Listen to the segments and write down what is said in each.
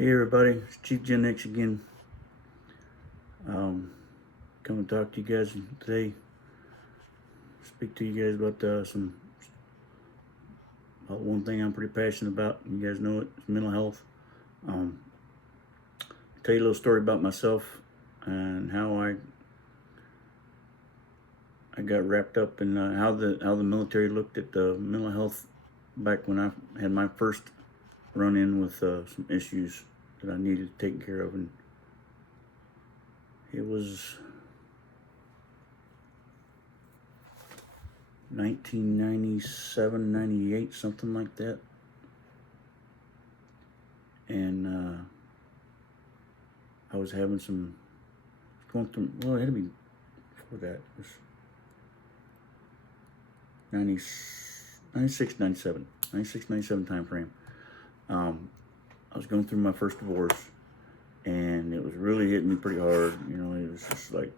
Hey everybody, it's Chief Gen X again. Come and talk to you guys today. Speak to you guys about about one thing I'm pretty passionate about. You guys know it. It's mental health. Tell you a little story about myself and how I got wrapped up in how the military looked at mental health back when I had my first run in with some issues that I needed to take care of, and it was 1997, 98, something like that. And I was having going through, well, it had to be before that. It was 96, 97 time frame. I was going through my first divorce, and it was really hitting me pretty hard. It was just like,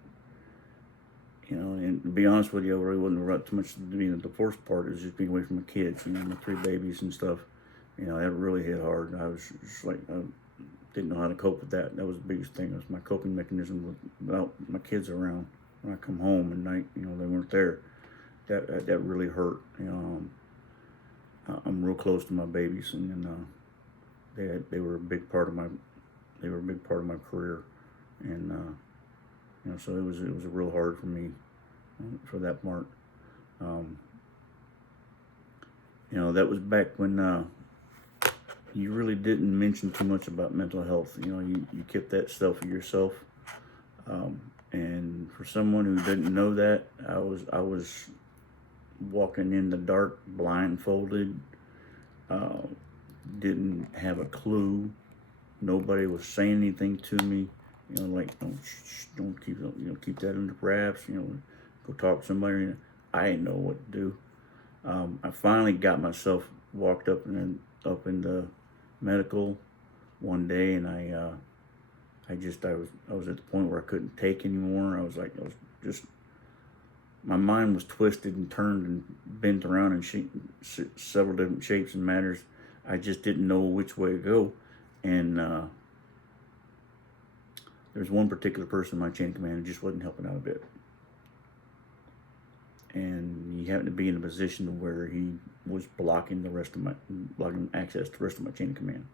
and to be honest with you, I really wasn't right too much to being the divorce part. It was just being away from my kids, my 3 babies and stuff. That really hit hard. I was just like, I didn't know how to cope with that. That was the biggest thing. It was my coping mechanism without my kids around. When I come home at night, they weren't there. That really hurt. I'm real close to my babies, and they were a big part of my career, and so it was real hard for me for that part. That was back when you really didn't mention too much about mental health. You kept that stuff for yourself. And for someone who didn't know that, I was walking in the dark, blindfolded, didn't have a clue. Nobody was saying anything to me. Like don't keep that under wraps. Go talk to somebody. I didn't know what to do. I finally got myself walked up in the medical one day, and I was at the point where I couldn't take anymore. I was just, my mind was twisted and turned and bent around in several different shapes and manners. I just didn't know which way to go. And there's one particular person in my chain of command who just wasn't helping out a bit. And he happened to be in a position where he was blocking access to the rest of my chain of command.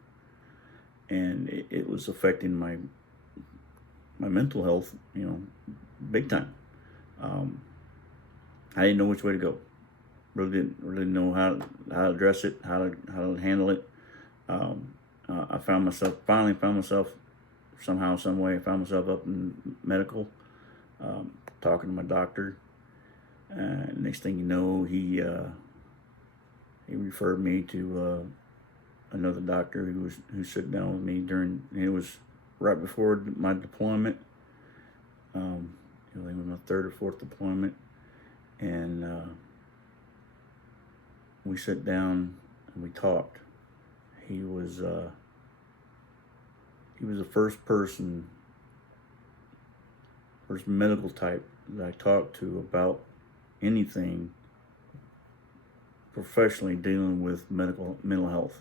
And it was affecting my mental health, big time. I didn't know which way to go. Really didn't know how to address it, how to handle it. I finally found myself somehow, some way. I found myself up in medical, talking to my doctor. Next thing you know, he referred me to another doctor who sat down with me it was right before my deployment. It was my 3rd or 4th deployment, and we sat down and we talked. He was the first medical type that I talked to about anything professionally dealing with mental health.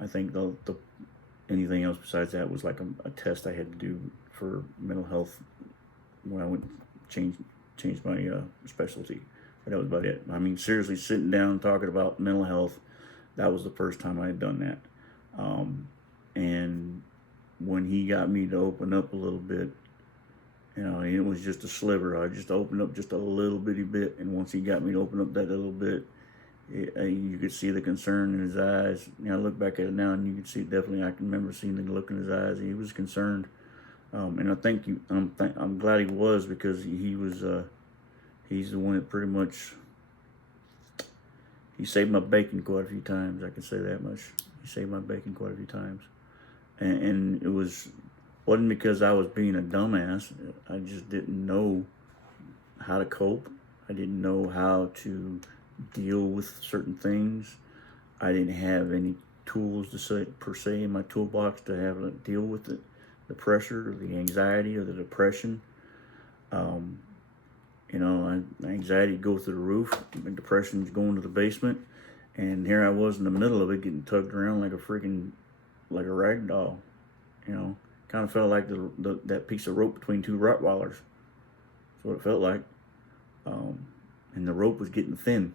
I think anything else besides that was like a test I had to do for mental health when I went change my specialty. But that was about it. I mean, seriously, sitting down and talking about mental health, that was the first time I had done that. And when he got me to open up a little bit, it was just a sliver. I just opened up just a little bitty bit, and once he got me to open up that little bit, you could see the concern in his eyes. I look back at it now, and you can see definitely. I can remember seeing the look in his eyes. He was concerned, and I'm glad he was, because he's the one that pretty much he saved my bacon quite a few times. I can say that much. He saved my bacon quite a few times, and it wasn't because I was being a dumbass. I just didn't know how to cope. I didn't know how to deal with certain things. I didn't have any tools per se in my toolbox to have to deal with the pressure or the anxiety or the depression. Anxiety go through the roof, and depression's going to the basement, And here I was in the middle of it, getting tugged around like a rag doll. You know, kind of felt like that piece of rope between two Rottweilers. That's what it felt like. And the rope was getting thin,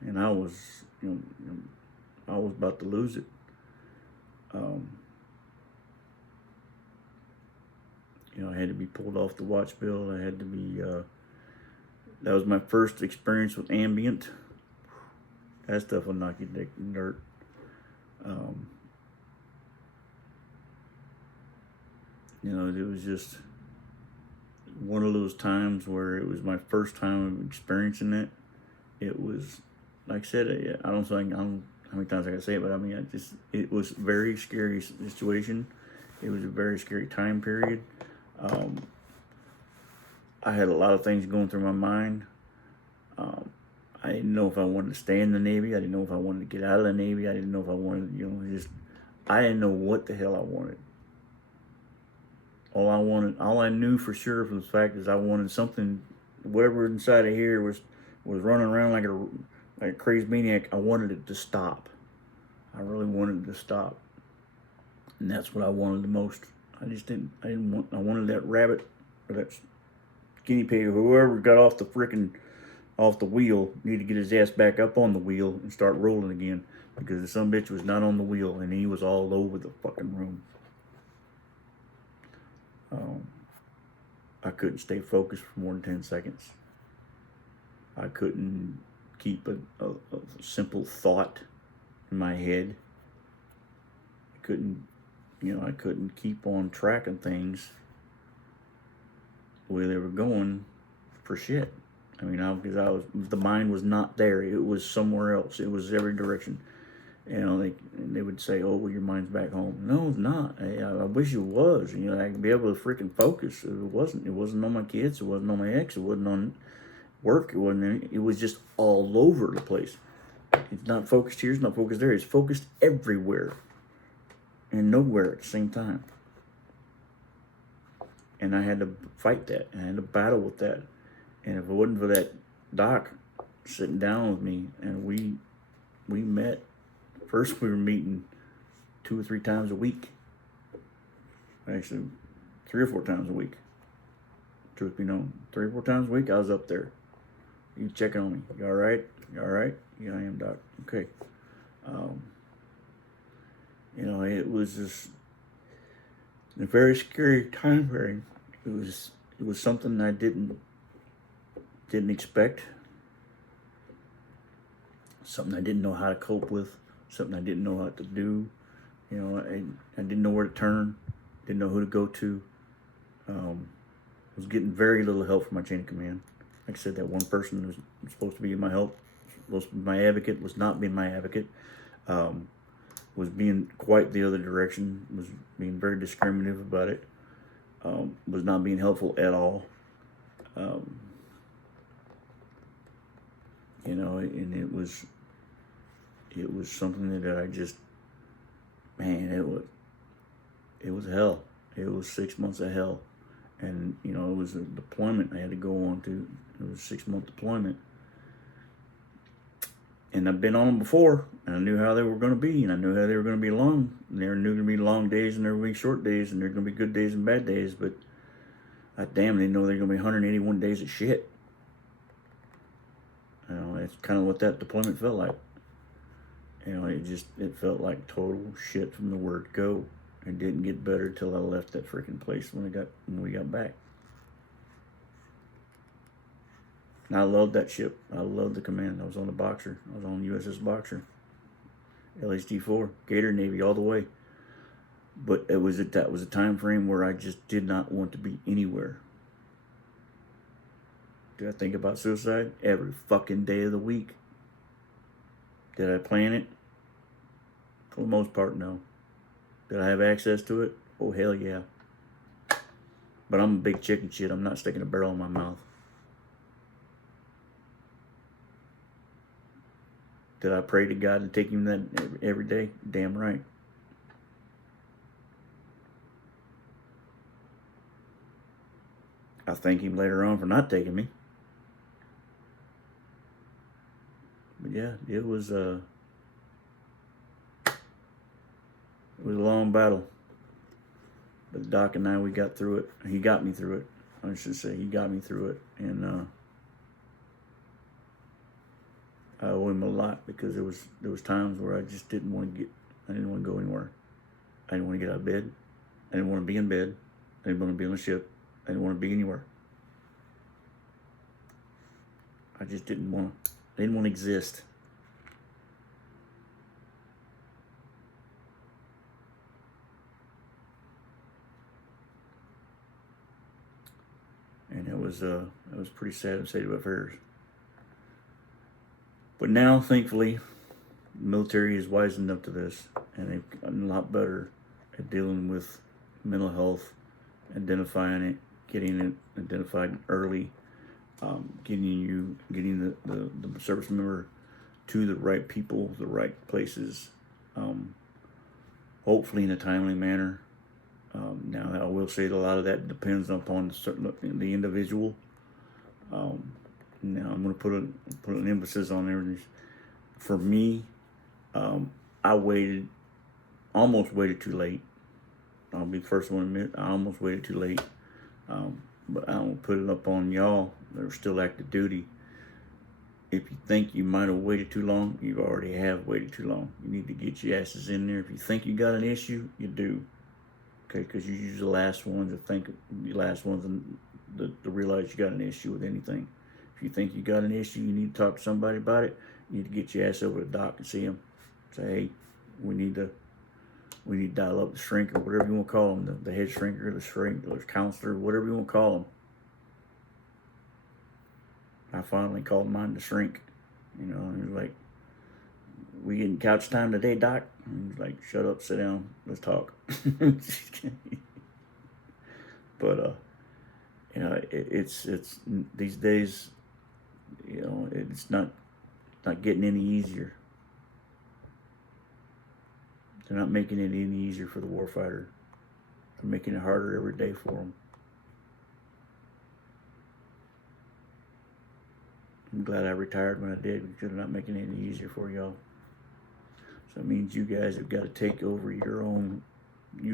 and I was, I was about to lose it. I had to be pulled off the watch bill. I had to be. That was my first experience with ambient. That stuff will knock your dick in dirt. It was just one of those times where it was my first time experiencing it. It was, like I said, I don't know how many times I can say it, but I mean, it was a very scary situation. It was a very scary time period. I had a lot of things going through my mind. I didn't know if I wanted to stay in the Navy. I didn't know if I wanted to get out of the Navy. I didn't know if I wanted, I didn't know what the hell I wanted. All I knew for sure from the fact is I wanted something, whatever inside of here was running around like a crazy maniac. I wanted it to stop. I really wanted it to stop. And that's what I wanted the most. I wanted that rabbit or that guinea pig or whoever got off the wheel needed to get his ass back up on the wheel and start rolling again, because the son bitch was not on the wheel and he was all over the fucking room. I couldn't stay focused for more than 10 seconds. I couldn't keep a simple thought in my head. I couldn't keep on tracking things where they were going for shit. I mean, because the mind was not there. It was somewhere else. It was every direction. They would say, "Oh, well, your mind's back home." No, it's not. I wish it was. I could be able to freaking focus. It wasn't. It wasn't on my kids. It wasn't on my ex. It wasn't on work. It wasn't. It was just all over the place. It's not focused here. It's not focused there. It's focused everywhere and nowhere at the same time. And I had to fight that. I had to battle with that. And if it wasn't for that doc sitting down with me, and we met. First, we were meeting 2 or 3 times a week. Actually, 3 or 4 times a week. Truth be known, 3 or 4 times a week, I was up there. You checking on me? You all right? You all right? Yeah, I am, doc. Okay. It was just a very scary time frame. It was something I didn't expect. Something I didn't know how to cope with. Something I didn't know how to do. I didn't know where to turn. Didn't know who to go to. Was getting very little help from my chain of command. Like I said, that one person who was supposed to be my help, supposed to be my advocate, was not being my advocate. Was being quite the other direction. Was being very discriminative about it. Was not being helpful at all. And it was something that I just, man, it was hell. It was 6 months of hell. And, it was a deployment I had to go on to. It was a 6-month deployment. And I've been on them before, and I knew how they were going to be, and I knew how they were going to be long. And there were going to be long days, and there were going to be short days, and there were going to be good days and bad days, but I damn didn't know there were going to be 181 days of shit. That's kind of what that deployment felt like. It felt like total shit from the word go. It didn't get better till I left that freaking place when we got back. And I loved that ship. I loved the command. I was on the Boxer. I was on USS Boxer. LHD-4, Gator Navy all the way. But that was a time frame where I just did not want to be anywhere. Did I think about suicide? Every fucking day of the week. Did I plan it? For the most part, no. Did I have access to it? Oh, hell yeah. But I'm a big chicken shit. I'm not sticking a barrel in my mouth. Did I pray to God to take him that every day? Damn right. I thank him later on for not taking me. But yeah, it was was a long battle. But Doc and I, we got through it. He got me through it. I should say he got me through it. And I owe him a lot, because there was times where I just didn't want to go anywhere. I didn't want to get out of bed. I didn't want to be in bed. I didn't want to be on a ship. I didn't want to be anywhere. I just didn't want to exist. And it was pretty sad and state of affairs. But now, thankfully, the military is wisened up to this, and they've gotten a lot better at dealing with mental health, identifying it, getting it identified early, getting the service member to the right people, the right places, hopefully in a timely manner. Now, I will say that a lot of that depends upon the individual. Now, I'm going to put an emphasis on everything. For me, I almost waited too late. I'll be the first one to admit, I almost waited too late. But I don't put it up on y'all that are still active duty. If you think you might have waited too long, you already have waited too long. You need to get your asses in there. If you think you got an issue, you do. Okay, because you're usually the last ones to realize you got an issue with anything. If you think you got an issue, you need to talk to somebody about it. You need to get your ass over to the doc and see him. Say, hey, we need to dial up the shrink, or whatever you want to call him, the head shrinker, the shrink, or the counselor, whatever you want to call him. I finally called mine the shrink. You know, and he was like, we getting couch time today, Doc? And he's like, shut up, sit down, let's talk. But you know, it's these days, you know, it's not getting any easier. They're not making it any easier for the warfighter. They're making it harder every day for them. I'm glad I retired when I did, because they're not making it any easier for y'all. So it means you guys have got to take over you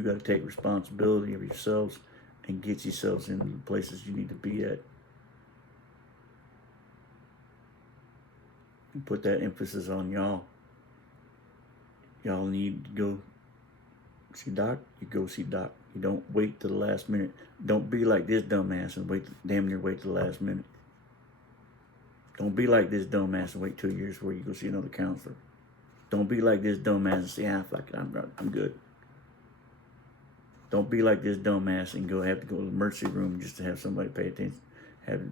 got to take responsibility of yourselves and get yourselves into the places you need to be at. And put that emphasis on y'all. Y'all need to go see Doc, you go see Doc. You don't wait till the last minute. Don't be like this dumbass and damn near wait till the last minute. Don't be like this dumbass and wait 2 years before you go see another counselor. Don't be like this dumbass and say, fuck it, I'm good. Don't be like this dumbass and have to go to the emergency room just to have somebody pay attention. Have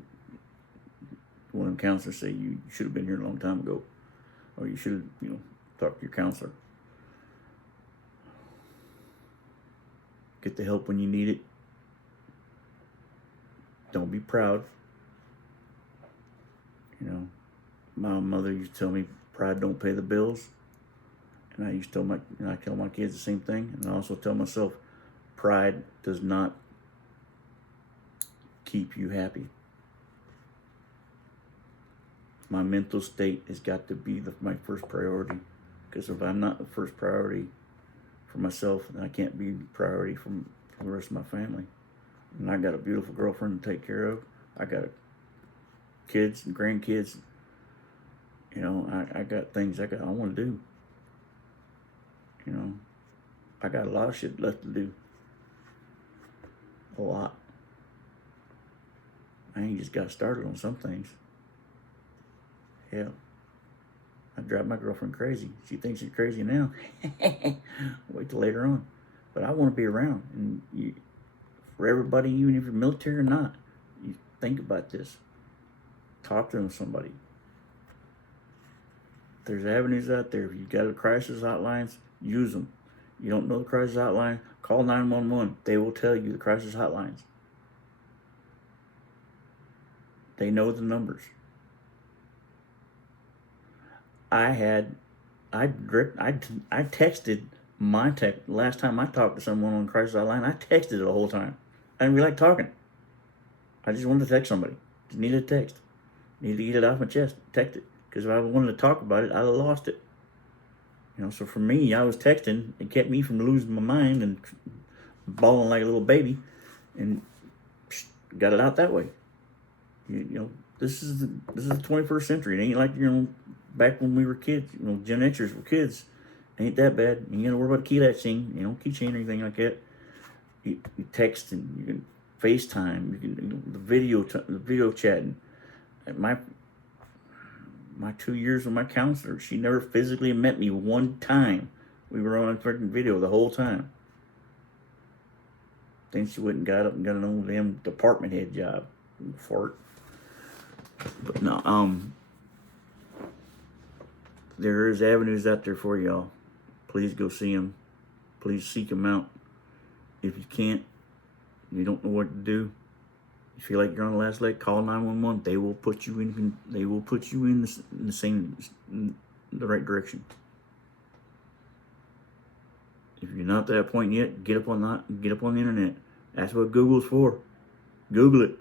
one of them counselors say, you should have been here a long time ago. Or you should have, talked to your counselor. Get the help when you need it. Don't be proud. My mother used to tell me, pride don't pay the bills. And I used to tell my kids the same thing. And I also tell myself, pride does not keep you happy. My mental state has got to be my first priority. Because if I'm not the first priority for myself, then I can't be the priority for the rest of my family. And I got a beautiful girlfriend to take care of. I got kids and grandkids. I got things I want to do. I got a lot of shit left to do. A lot. I ain't just got started on some things. Hell, I drive my girlfriend crazy. She thinks she's crazy now. Wait till later on. But I want to be around. And for everybody, even if you're military or not, you think about this. Talk to somebody. There's avenues out there. If you've got a crisis hotlines, use them. You don't know the crisis hotline, call 911. They will tell you the crisis hotlines. They know the numbers. I texted my text. Last time I talked to someone on crisis hotline, I texted it the whole time. I didn't really like talking. I just wanted to text somebody. Just needed a text. Needed to get it off my chest. Text it. Because if I wanted to talk about it, I'd have lost it. You know, so for me, I was texting. It kept me from losing my mind and bawling like a little baby, and got it out that way. You know, this is the 21st century. It ain't like, you know, back when we were kids. You know, Gen Xers were kids. Ain't that bad. You ain't gotta worry about a keychain, keychain or anything like that. You text and you can FaceTime. You can, the video chatting. My 2 years with my counselor, she never physically met me one time. We were on a freaking video the whole time. Then she went and got up and got an old damn department head job. Fart. But no, there is avenues out there for y'all. Please go see them. Please seek them out. If you can't, you don't know what to do, you feel like you're on the last leg, call 911. They will put you in. They will put you in the right direction. If you're not at that point yet, get up on the internet. That's what Google's for. Google it.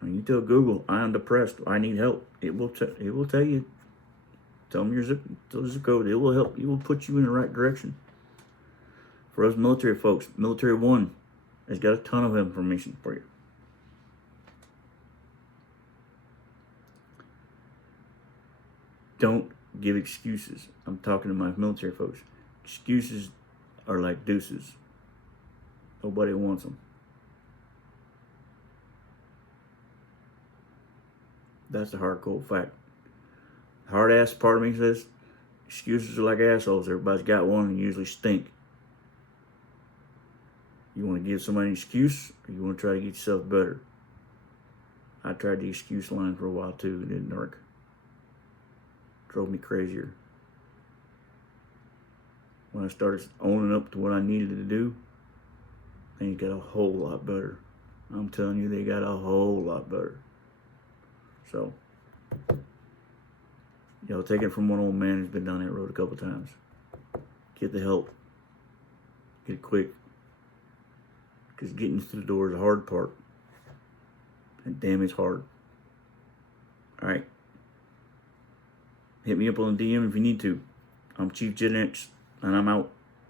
When you tell Google, "I'm depressed. I need help," it will tell you. Tell them your zip code. It will help. It will put you in the right direction. For us military folks, Military One has got a ton of information for you. Don't give excuses. I'm talking to my military folks. Excuses are like deuces. Nobody wants them. That's the hard, cold fact. Hard ass part of me says excuses are like assholes. Everybody's got one and usually stink. You want to give somebody an excuse, or you want to try to get yourself better? I tried the excuse line for a while too. It didn't work. Drove me crazier. When I started owning up to what I needed to do, things got a whole lot better. I'm telling you, they got a whole lot better. So, take it from one old man who's been down that road a couple times. Get the help. Get it quick. Because getting through the door is the hard part. And damn, it's hard. Alright. Hit me up on the DM if you need to. I'm Chief Gen X, and I'm out.